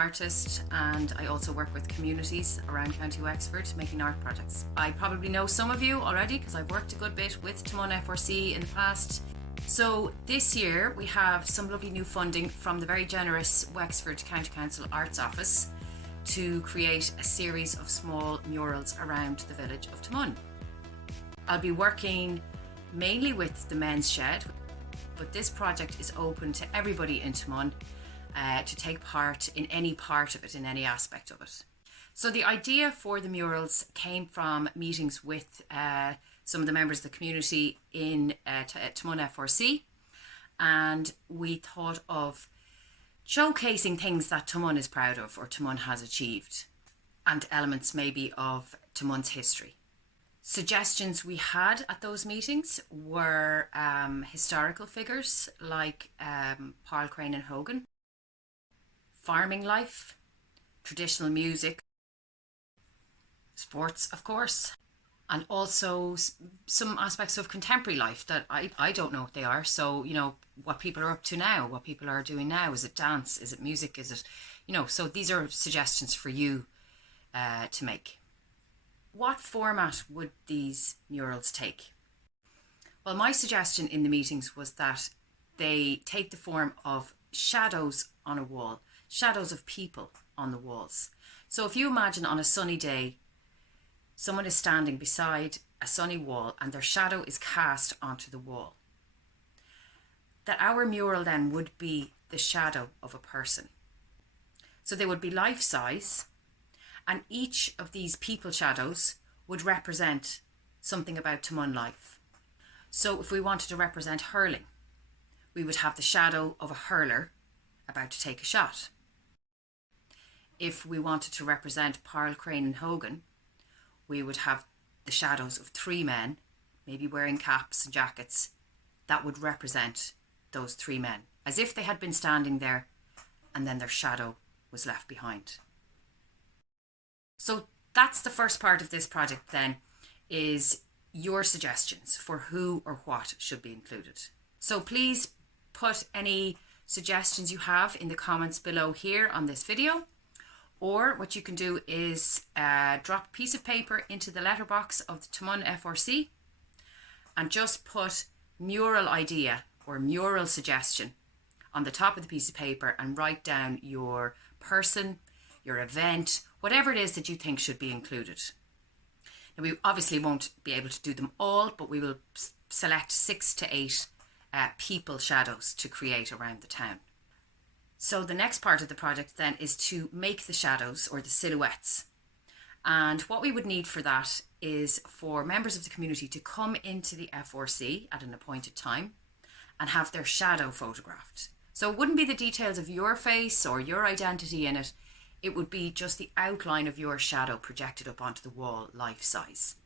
artist, and I also work with communities around County Wexford making art projects. I probably know some of you already because I've worked a good bit with Taghmon FRC in the past. So this year we have some lovely new funding from the very generous Wexford County Council Arts Office to create a series of small murals around the village of Taghmon. I'll be working mainly with the men's shed, but this project is open to everybody in Taghmon to take part in any part of it, in any aspect of it. So the idea for the murals came from meetings with some of the members of the community in Taghmon FRC, and we thought of showcasing things that Taghmon is proud of or Taghmon has achieved, and elements maybe of Tagmon's history. Suggestions we had at those meetings were historical figures like Páirc Crane and Hogan, farming life, traditional music, sports of course, and also some aspects of contemporary life that I don't know what they are. So, you know, what people are up to now, what people are doing now. Is it dance? Is it music? Is it, you know, so these are suggestions for you to make. What format would these murals take? Well, my suggestion in the meetings was that they take the form of shadows on a wall, shadows of people on the walls. So if you imagine on a sunny day, someone is standing beside a sunny wall and their shadow is cast onto the wall, that our mural then would be the shadow of a person. So they would be life-size, and each of these people shadows would represent something about Taghmon life. So if we wanted to represent hurling, we would have the shadow of a hurler about to take a shot. If we wanted to represent Páirc Crane and Hogan, we would have the shadows of three men, maybe wearing caps and jackets, that would represent those three men, as if they had been standing there and then their shadow was left behind. So that's the first part of this project then, is your suggestions for who or what should be included. So please put any suggestions you have in the comments below here on this video. Or what you can do is drop a piece of paper into the letterbox of the Taghmon FRC and just put mural idea or mural suggestion on the top of the piece of paper and write down your person, your event, whatever it is that you think should be included. Now, we obviously won't be able to do them all, but we will select 6 to 8 people shadows to create around the town. So the next part of the project then is to make the shadows or the silhouettes. And what we would need for that is for members of the community to come into the FRC at an appointed time and have their shadow photographed. So it wouldn't be the details of your face or your identity in it. It would be just the outline of your shadow projected up onto the wall, life size.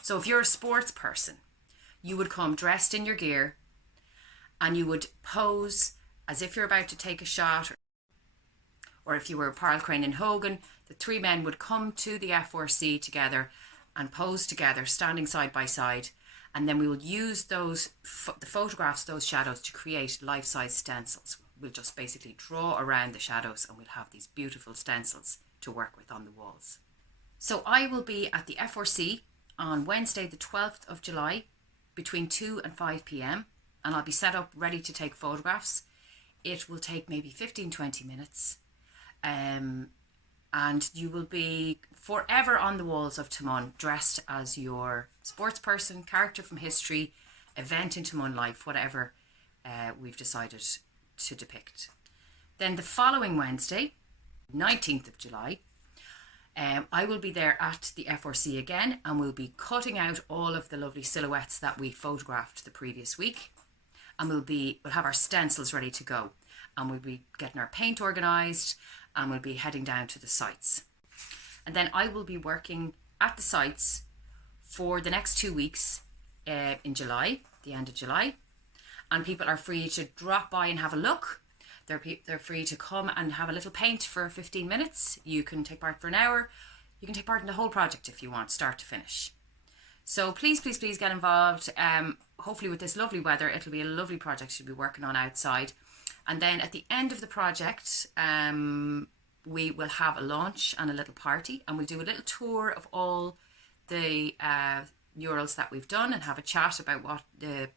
So if you're a sports person, you would come dressed in your gear and you would pose as if you're about to take a shot, or if you were Páirc Crane and Hogan, the three men would come to the FRC together and pose together, standing side by side, and then we will use the photographs, those shadows, to create life-size stencils. We'll just basically draw around the shadows and we'll have these beautiful stencils to work with on the walls. So I will be at the FRC on Wednesday the 12th of July between 2 and 5 p.m. and I'll be set up ready to take photographs. It will take maybe 15-20 minutes and you will be forever on the walls of Taghmon dressed as your sports person, character from history, event in Taghmon life, whatever we've decided to depict. Then the following Wednesday, 19th of July, I will be there at the FRC again and we'll be cutting out all of the lovely silhouettes that we photographed the previous week. And we'll have our stencils ready to go, and we'll be getting our paint organised, and we'll be heading down to the sites. And then I will be working at the sites for the next 2 weeks in July, the end of July, and people are free to drop by and have a look. They're free to come and have a little paint for 15 minutes. You can take part for an hour. You can take part in the whole project if you want, start to finish. So please, please, please get involved. Hopefully with this lovely weather, it'll be a lovely project you'll be working on outside. And then at the end of the project, we will have a launch and a little party, and we'll do a little tour of all the murals that we've done and have a chat about what the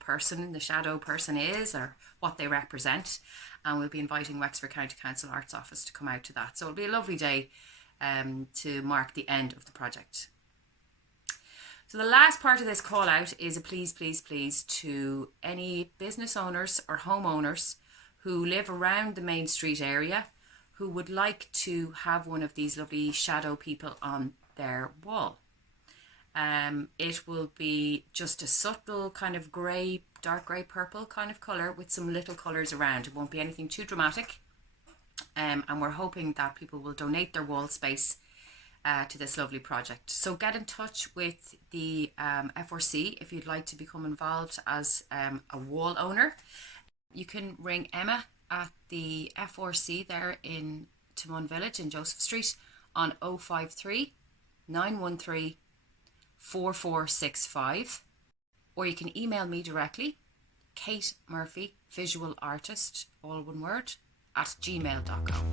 shadow person is, or what they represent. And we'll be inviting Wexford County Council Arts Office to come out to that. So it'll be a lovely day to mark the end of the project. So the last part of this call out is a please, please, please to any business owners or homeowners who live around the Main Street area who would like to have one of these lovely shadow people on their wall. It will be just a subtle kind of grey, dark grey purple kind of colour with some little colours around. It won't be anything too dramatic. And we're hoping that people will donate their wall space to this lovely project. So get in touch with the FRC if you'd like to become involved as a wall owner. You can ring Emma at the FRC there in Taghmon Village in Joseph Street on 053 913 4465, or you can email me directly, Kate Murphy, visual artist, all one word, @gmail.com.